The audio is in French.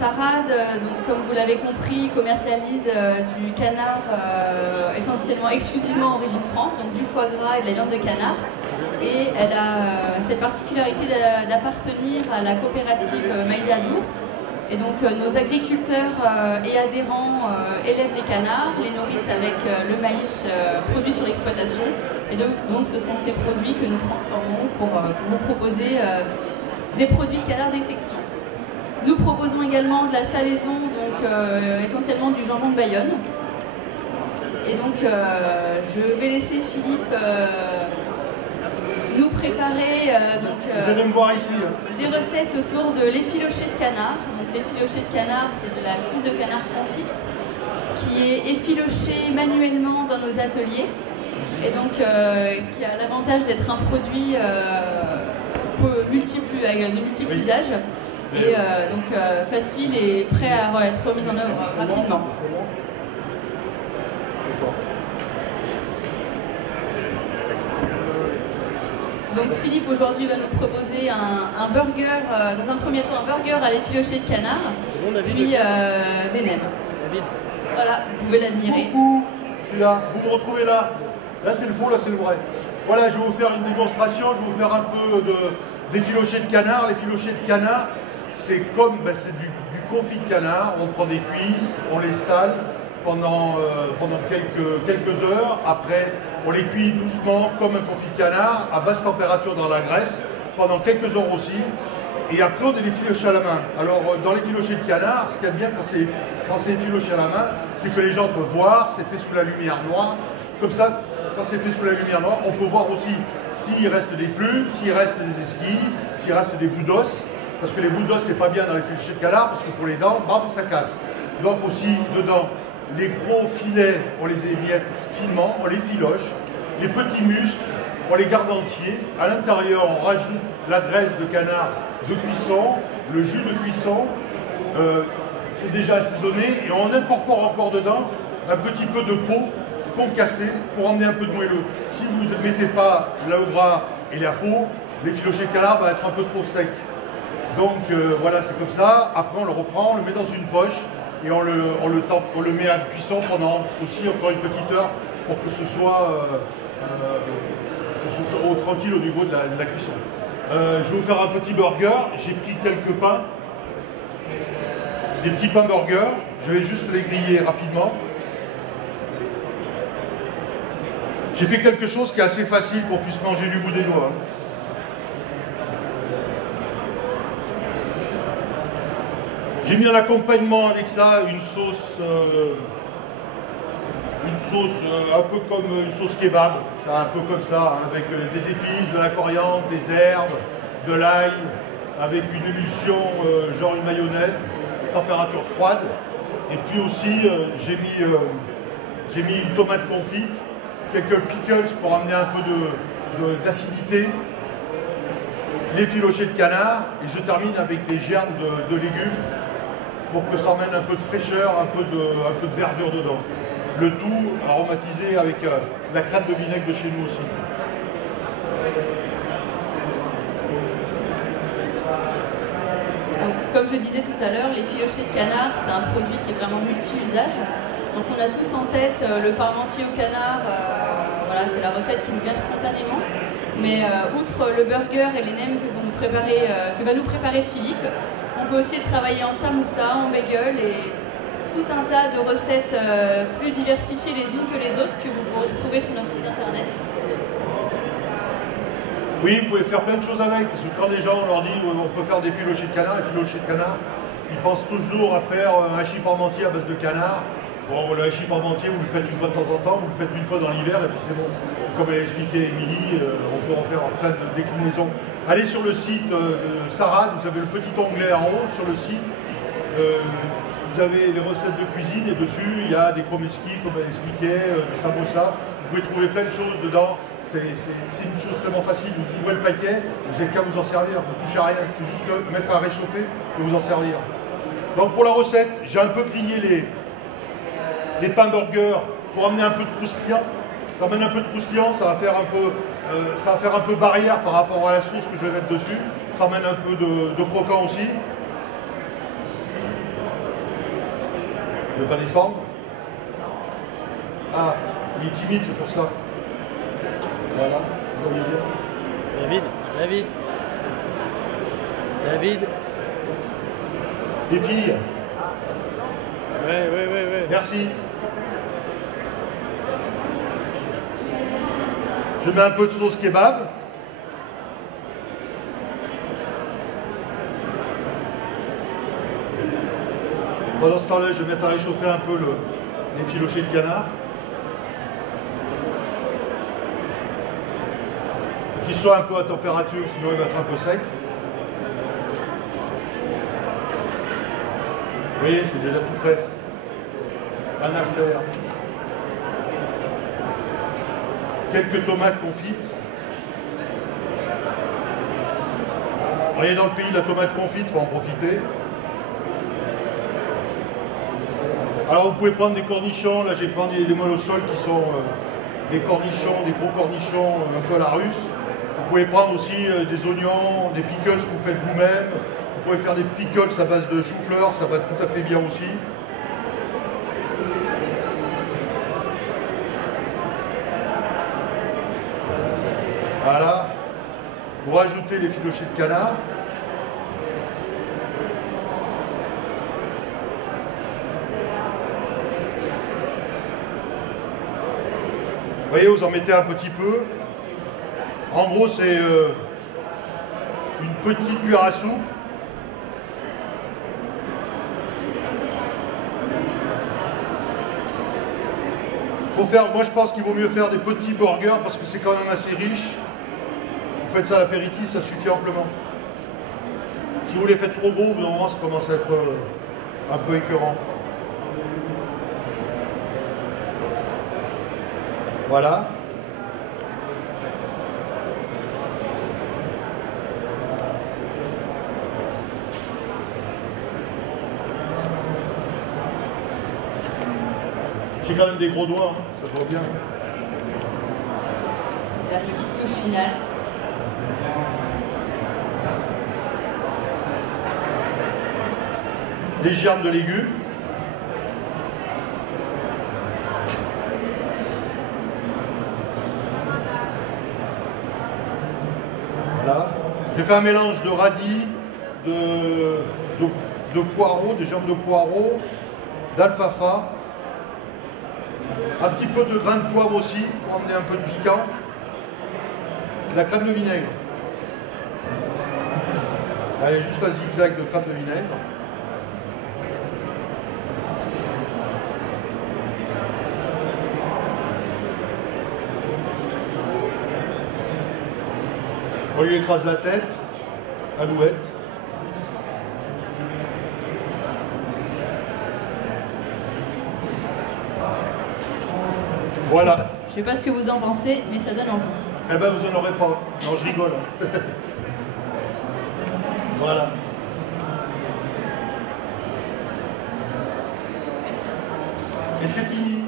Sarad, donc, comme vous l'avez compris, commercialise du canard essentiellement, exclusivement origine France, donc du foie gras et de la viande de canard. Et elle a cette particularité d'appartenir à la coopérative Maïsadour. Et donc nos agriculteurs et adhérents élèvent les canards, les nourrissent avec le maïs produit sur l'exploitation. Et donc ce sont ces produits que nous transformons pour vous proposer des produits de canard d'exception. Nous proposons également de la salaison, donc essentiellement du jambon de Bayonne. Et donc je vais laisser Philippe nous préparer vous allez me voir ici, des recettes autour de l'effiloché de canard. Donc l'effiloché de canard, c'est de la cuisse de canard confite qui est effilochée manuellement dans nos ateliers et donc qui a l'avantage d'être un produit avec de multiples usages et donc facile et prêt à être remis en œuvre rapidement. Donc Philippe aujourd'hui va nous proposer un burger, dans un premier temps un burger à l'effiloché de canard, puis des nems. Voilà, vous pouvez l'admirer. Coucou, je suis là, vous me retrouvez là. Là c'est le faux, là c'est le vrai. Voilà, je vais vous faire une démonstration, je vais vous faire un peu d'effiloché de canard. L'effiloché de canard, c'est comme c'est du confit de canard, on prend des cuisses, on les sale pendant quelques heures, après on les cuit doucement comme un confit de canard à basse température dans la graisse pendant quelques heures aussi, et après on les effiloche à la main. Alors dans l'effiloché de canard, ce qu'il y a de bien quand c'est effiloché à la main, c'est que les gens peuvent voir, c'est fait sous la lumière noire, comme ça quand c'est fait sous la lumière noire, on peut voir aussi s'il reste des plumes, s'il reste des esquilles, s'il reste des bouts d'os, parce que les bouts d'os c'est pas bien dans l'effiloché de canard, parce que pour les dents, bam, ça casse. Donc aussi dedans, les gros filets, on les émiette finement, on les filoche. Les petits muscles, on les garde entiers. À l'intérieur, on rajoute la graisse de canard de cuisson, le jus de cuisson. C'est déjà assaisonné et on incorpore encore dedans un petit peu de peau concassée pour emmener un peu de moelleux. Si vous ne mettez pas le gras et la peau, l'effiloché de canard va être un peu trop sec. Donc voilà, c'est comme ça. Après, on le reprend, on le met dans une poche. Et on le met à cuisson pendant aussi encore une petite heure pour que ce soit tranquille au niveau de la cuisson. Je vais vous faire un petit burger. J'ai pris quelques pains, des petits pains burgers. Je vais juste les griller rapidement. J'ai fait quelque chose qui est assez facile pour qu'on puisse manger du bout des doigts. J'ai mis en accompagnement avec ça une sauce un peu comme une sauce kebab, c'est un peu comme ça, hein, avec des épices, de la coriandre, des herbes, de l'ail, avec une émulsion, genre une mayonnaise, à température froide. Et puis aussi, j'ai mis une tomate confite, quelques pickles pour amener un peu d'acidité, l'effiloché de canard, et je termine avec des germes de légumes, pour que ça emmène un peu de fraîcheur, un peu de verdure dedans. Le tout aromatisé avec la crème de vinaigre de chez nous aussi. Donc, comme je le disais tout à l'heure, l'effiloché de canard, c'est un produit qui est vraiment multi-usage. Donc on a tous en tête le parmentier au canard, voilà, c'est la recette qui nous vient spontanément. Mais outre le burger et les nems que va nous préparer Philippe, on peut aussi le travailler en samoussa, en bagel et tout un tas de recettes plus diversifiées les unes que les autres que vous pourrez retrouver sur notre site internet. Oui, vous pouvez faire plein de choses avec, parce que quand les gens on leur dit on peut faire des effilochés de canard, ils pensent toujours à faire un hachis parmentier à base de canard. Bon, le hachis parmentier, vous le faites une fois de temps en temps, vous le faites une fois dans l'hiver et puis c'est bon. Comme elle a expliqué Émilie, on peut en faire plein de déclinaisons. Allez sur le site de Sarad, vous avez le petit onglet en haut sur le site. Vous avez les recettes de cuisine et dessus il y a des chromeski, comme elle expliquait, des samosas. Vous pouvez trouver plein de choses dedans. C'est une chose tellement facile. Vous ouvrez le paquet, vous n'avez qu'à vous en servir. Vous ne touchez à rien. C'est juste le mettre à réchauffer et vous en servir. Donc pour la recette, j'ai un peu grillé les pains burgers pour amener un peu de croustillant. Ça amène un peu de croustillant, ça va faire un peu barrière par rapport à la sauce que je vais mettre dessus. Ça amène un peu de croquant aussi. ne veut pas descendre. Ah, il est timide, c'est pour ça. Voilà, vous voyez bien. David, David. David. Les filles. Ouais. Merci. Je mets un peu de sauce kebab. Pendant ce temps-là, je vais mettre à réchauffer un peu les filochés de canard. Faut qu'ils soient un peu à température, sinon il va être un peu sec. Vous voyez, c'est déjà tout prêt. Rien à faire. Quelques tomates confites. On est dans le pays de la tomate confite, il faut en profiter. Alors vous pouvez prendre des cornichons, là j'ai pris des molossols qui sont des cornichons, des gros cornichons un peu à la russe. Vous pouvez prendre aussi des oignons, des pickles que vous faites vous-même. Vous pouvez faire des pickles à base de chou-fleur, ça va tout à fait bien aussi. Voilà. Vous rajoutez les filochés de canard. Vous voyez, vous en mettez un petit peu. En gros, c'est une petite cuillère à soupe. Moi, je pense qu'il vaut mieux faire des petits burgers parce que c'est quand même assez riche. Vous faites ça à l'apéritif, ça suffit amplement. Si vous les faites trop gros, au bout d'un moment, ça commence à être un peu écœurant. Voilà. J'ai quand même des gros doigts, hein. Ça se voit bien. La petite touche finale. Les germes de légumes. Voilà. J'ai fait un mélange de radis, de poireaux, des germes de poireaux, d'alfalfa. Un petit peu de grains de poivre aussi, pour amener un peu de piquant. De la crème de vinaigre. Là, il y a juste un zigzag de crème de vinaigre. On lui écrase la tête, alouette. Voilà. Je sais pas ce que vous en pensez, mais ça donne envie. Eh ben vous en aurez pas. Non, je rigole. Voilà. Et c'est fini.